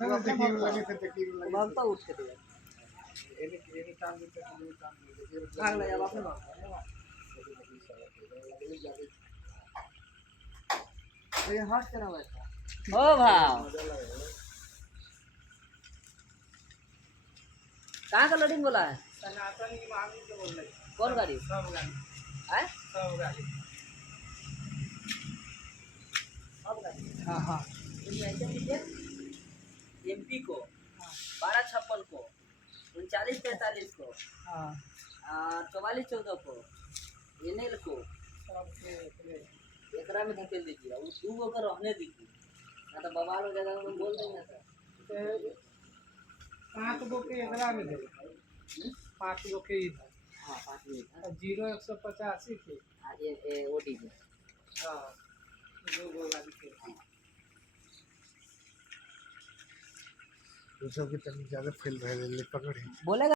भागता उठ के दिया भाग ले अब आपने ये हॉट करा हुआ था ओ भाव कहाँ का लोडिंग बोला है सनातन की मांगी तो बोल रही कौन गाड़ी सब गाड़ी है सब गाड़ी हाँ हाँ एमपी को 1256 को 3943 को हाँ 4414 को एनएल को एकरा में धकेल दीजिए वो दू गो का रहने दीजिए ना तो बवाल हो जाएगा तो बोल देंगे सर 5 गो के एकरा में दे 5 गो के इधर हाँ 5 मिनट 0185 के ये ओडी में हाँ 2 गो गाड़ी के दूसरों की तरफ ज़्यादा फैल रहे हैं पकड़े बोलेगा